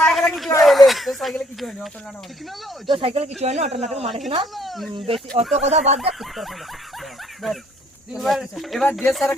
সাইকেলে কিছু হয়নি অটো নাটক মানে না বেশি অত কথা বাদ দেখ এবার দিয়ে স্যারের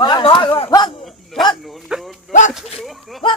কাছে